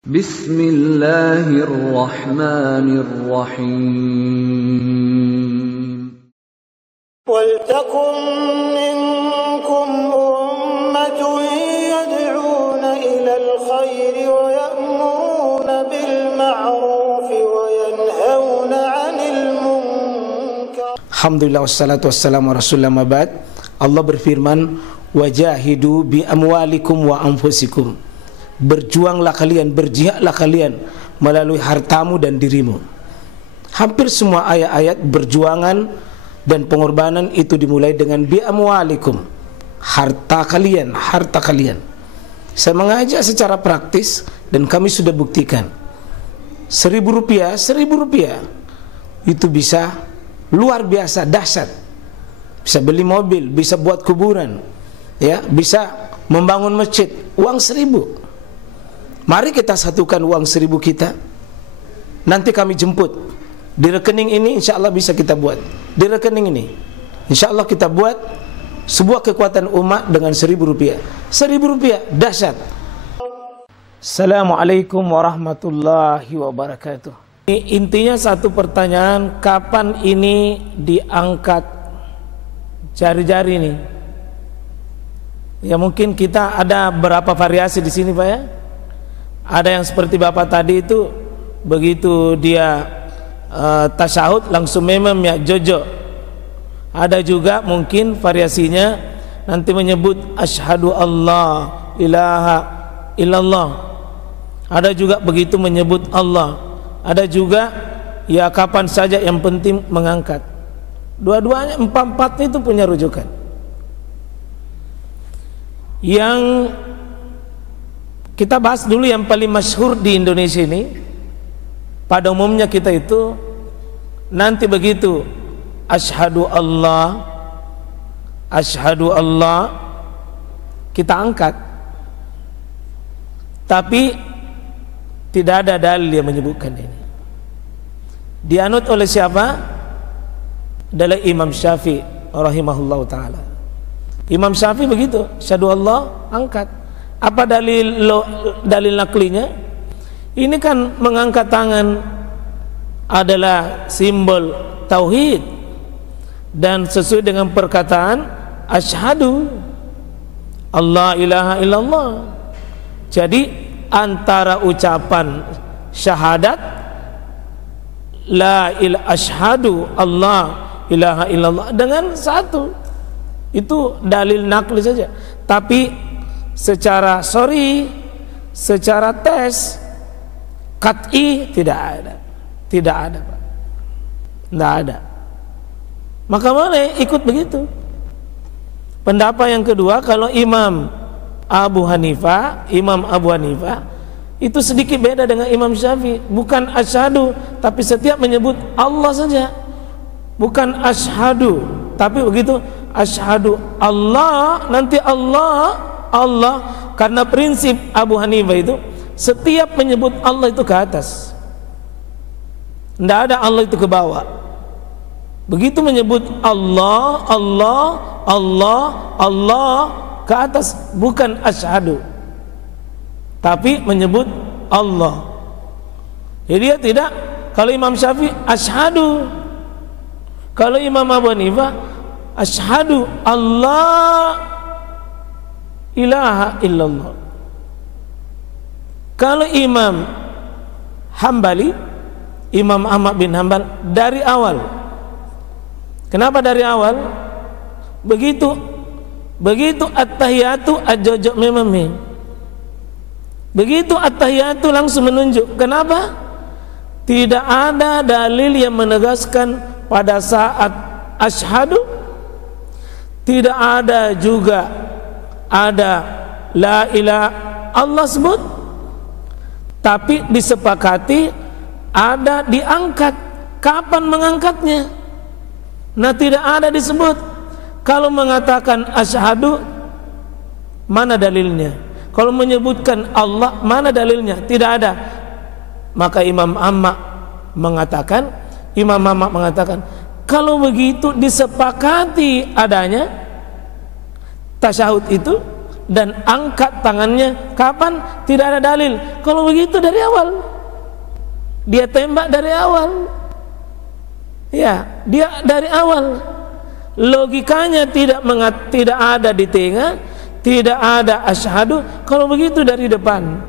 Bismillahirrahmanirrahim. Waltakum minkum ummatun yad'una ilal khairi wa ya'muruna bil ma'rufi wa yanhauna 'anil munkar. Alhamdulillah wassalatu wassalamu ala rasulillah ma ba'd. Allah berfirman, wajahidu bi amwalikum wa anfusikum. Berjuanglah kalian, berjihadlah kalian melalui hartamu dan dirimu. Hampir semua ayat-ayat berjuangan dan pengorbanan itu dimulai dengan bi amwalikum, harta kalian, harta kalian. Saya mengajak secara praktis dan kami sudah buktikan. Rp1.000 itu bisa luar biasa dahsyat. Bisa beli mobil, bisa buat kuburan, ya, bisa membangun masjid. Uang 1.000. Mari kita satukan uang 1.000 kita. Nanti kami jemput di rekening ini, insya Allah bisa kita buat. Di rekening ini insya Allah kita buat sebuah kekuatan umat dengan Rp1.000. Rp1.000 dahsyat. Assalamualaikum warahmatullahi wabarakatuh. Intinya satu pertanyaan, kapan ini diangkat jari-jari ini? Ya mungkin kita ada berapa variasi di sini Pak ya. Ada yang seperti Bapak tadi itu, begitu dia tasyahud langsung memang ya jojo. Ada juga mungkin variasinya nanti menyebut asyhadu Allah ilaha illallah. Ada juga begitu menyebut Allah. Ada juga ya kapan saja yang penting mengangkat. Dua-duanya empat-empatnya itu punya rujukan. Yang kita bahas dulu yang paling masyhur di Indonesia ini. Pada umumnya kita itu nanti begitu asyhadu Allah kita angkat, tapi tidak ada dalil yang menyebutkan ini. Dianut oleh siapa? Adalah Imam Syafi'i rahimahullah ta'ala. Imam Syafi'i begitu, asyhadu Allah, angkat. Apa dalil naklinya? Ini kan mengangkat tangan adalah simbol tauhid dan sesuai dengan perkataan asyhadu Allah ilaha illallah. Jadi antara ucapan syahadat la ilaha asyhadu Allah ilaha illallah dengan satu, itu dalil nakli saja. Tapi secara secara tes qat'i tidak ada Pak, tidak ada. Maka boleh ikut begitu. Pendapat yang kedua, kalau Imam Abu Hanifah itu sedikit beda dengan Imam Syafi'i. Bukan asyhadu, tapi setiap menyebut Allah saja. Bukan asyhadu, tapi begitu asyhadu Allah, nanti Allah, karena prinsip Abu Hanifah itu setiap menyebut Allah itu ke atas, tidak ada Allah itu ke bawah. Begitu menyebut Allah ke atas, bukan asyhadu, tapi menyebut Allah. Jadi dia tidak. Kalau Imam Syafi'i asyhadu, kalau Imam Abu Hanifah asyhadu Allah ilaha illallah. Kalau Imam Hambali, Imam Ahmad bin Hanbal dari awal. Kenapa dari awal? Begitu at-tahiyatu ajojok memang. Begitu at-tahiyatu langsung menunjuk. Kenapa? Tidak ada dalil yang menegaskan pada saat asyhadu. Tidak ada juga ada la ilaha Allah sebut, tapi disepakati ada diangkat. Kapan mengangkatnya? Nah, tidak ada disebut. Kalau mengatakan asyhadu, mana dalilnya? Kalau menyebutkan Allah, mana dalilnya? Tidak ada. Maka Imam Ahmad mengatakan, kalau begitu disepakati adanya tasyahud itu, dan angkat tangannya kapan? Tidak ada dalil. Kalau begitu dari awal dia tembak dari awal. Ya, dia dari awal. Logikanya tidak ada di tengah, tidak ada asyhadu. Kalau begitu dari depan.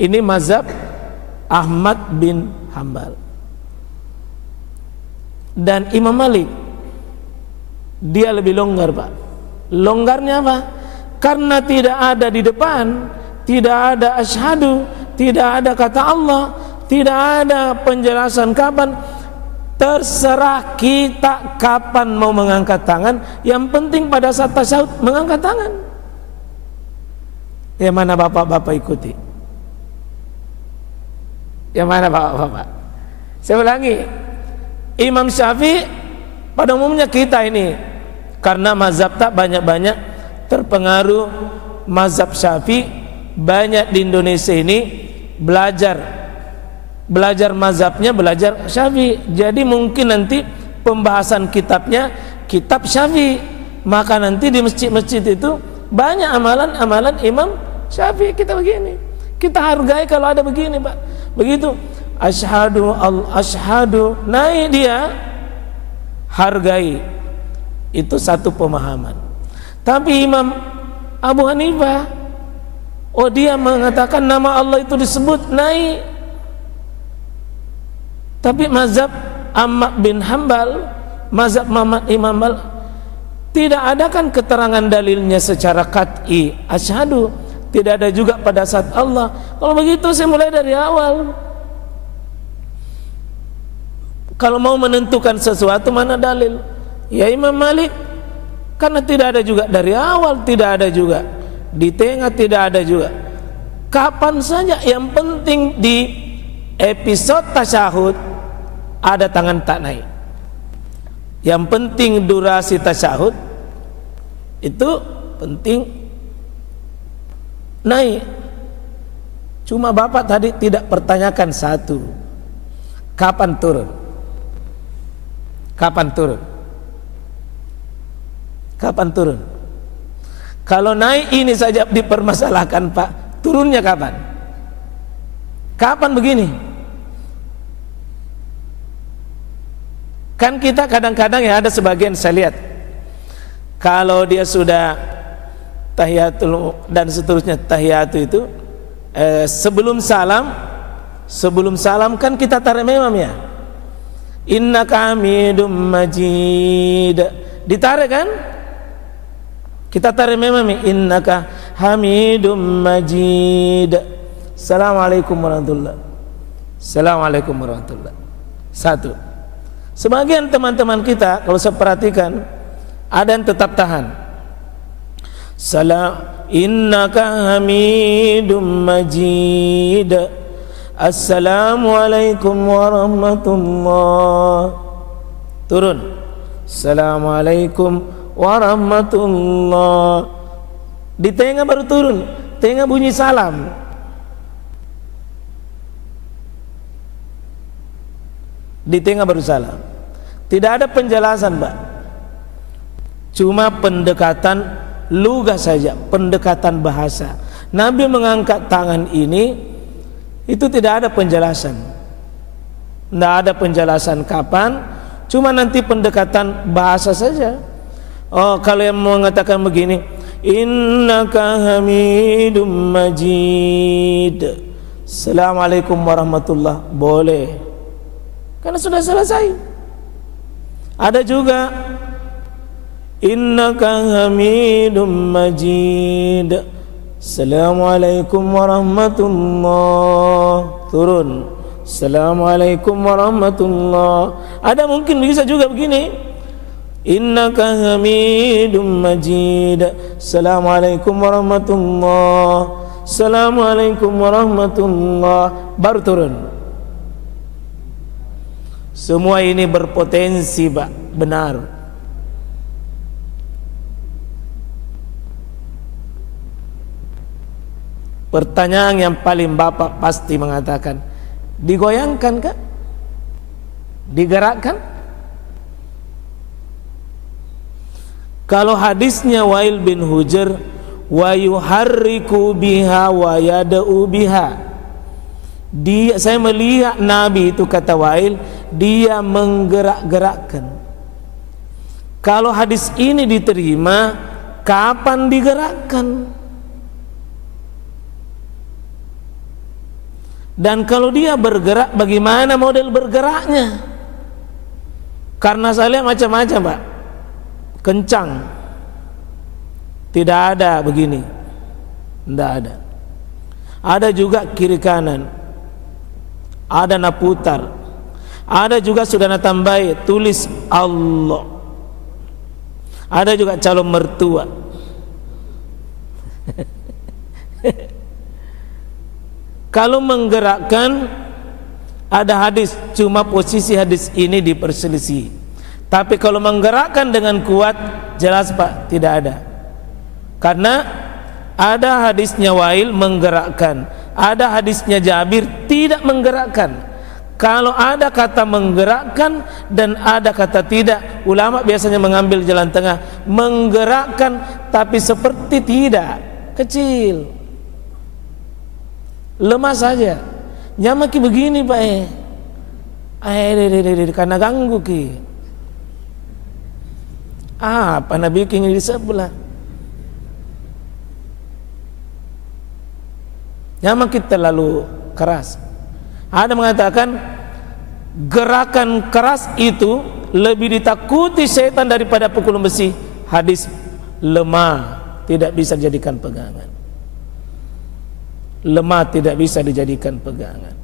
Ini mazhab Ahmad bin Hambal. Dan Imam Malik dia lebih longgar, Pak. Longgarnya apa? Karena tidak ada di depan, tidak ada asyhadu, tidak ada kata Allah, tidak ada penjelasan kapan. Terserah kita kapan mau mengangkat tangan. Yang penting pada saat tasyahud mengangkat tangan. Yang mana bapak-bapak ikuti? Yang mana bapak-bapak? Saya ulangi, Imam Syafi'i pada umumnya kita ini, karena mazhab tak banyak-banyak terpengaruh mazhab Syafi'i, banyak di Indonesia ini belajar mazhabnya, belajar Syafi'i. Jadi mungkin nanti pembahasan kitabnya kitab Syafi'i, maka nanti di masjid-masjid itu banyak amalan-amalan Imam Syafi'i. Kita begini, kita hargai kalau ada begini, Pak. Begitu asyhadu naik dia, hargai. Itu satu pemahaman. Tapi Imam Abu Hanifah, dia mengatakan nama Allah itu disebut naik. Tapi mazhab Ahmad bin Hambal, mazhab Imam Malik, tidak ada kan keterangan dalilnya secara qat'i asyhadu. Tidak ada juga pada saat Allah. Kalau begitu saya mulai dari awal. Kalau mau menentukan sesuatu mana dalil? Ya Imam Malik. Karena tidak ada juga dari awal, tidak ada juga di tengah, tidak ada juga. Kapan saja, yang penting di episode tasyahud ada tangan tak naik. Yang penting durasi tasyahud itu penting naik. Cuma bapak tadi tidak pertanyakan satu, kapan turun? Kapan turun? Kapan turun? Kalau naik ini saja dipermasalahkan, Pak, turunnya kapan? Kapan begini? Kan kita kadang-kadang ya, ada sebagian saya lihat, kalau dia sudah tahiyatul dan seterusnya, tahiyatu itu sebelum salam kan kita tarik memang ya, innaka hamidum majid, ditarik kan, kita tarik memang, innaka hamidum majid, assalamualaikum warahmatullahi, assalamualaikum warahmatullahi. Satu, sebagian teman-teman kita kalau saya perhatikan ada yang tetap tahan, salam innaka hamidum majid, assalamualaikum warahmatullahi, turun, assalamualaikum warahmatullahi, di tengah baru turun, tengah bunyi salam. Di tengah baru salam. Tidak ada penjelasan, Pak. Cuma pendekatan lugah saja, pendekatan bahasa. Nabi mengangkat tangan ini itu tidak ada penjelasan. Tidak ada penjelasan kapan, cuma nanti pendekatan bahasa saja. Oh, kalau yang mengatakan begini, innaka hamidum majid, assalamualaikum warahmatullahi, boleh, karena sudah selesai. Ada juga innaka hamidum majid, assalamualaikum warahmatullahi, turun, assalamualaikum warahmatullahi. Ada mungkin bisa juga begini, innaka hamidum majid, assalamualaikum warahmatullahi, assalamualaikum warahmatullahi, baru turun. Semua ini berpotensi, Pak, benar. Pertanyaan yang paling Bapak pasti mengatakan, digoyangkan kan? Digerakkan? Kalau hadisnya Wail bin Hujr, wa yuharriku biha wa yad'u biha. Saya melihat Nabi itu, kata Wa'il, dia menggerak-gerakkan. Kalau hadis ini diterima, kapan digerakkan? Dan kalau dia bergerak, bagaimana model bergeraknya? Karena saya lihat macam-macam, Pak. Kencang. Tidak ada begini. Tidak ada. Ada juga kiri kanan. Ada naputar. Ada juga sudah natambai tulis Allah. Ada juga calon mertua. Kalau menggerakkan, ada hadis, cuma posisi hadis ini diperselisih. Tapi kalau menggerakkan dengan kuat, jelas Pak, tidak ada. Karena ada hadisnya Wa'il menggerakkan, ada hadisnya Jabir tidak menggerakkan. Kalau ada kata menggerakkan dan ada kata tidak, ulama biasanya mengambil jalan tengah, menggerakkan tapi seperti tidak, kecil, lemah saja. Nyamaki begini Pak, karena ganggu ki. Apa Nabi kini di sebelah? Nyamaki terlalu keras. Ada mengatakan gerakan keras itu lebih ditakuti setan daripada pukulan besi. Hadis lemah tidak bisa dijadikan pegangan. Lemah tidak bisa dijadikan pegangan.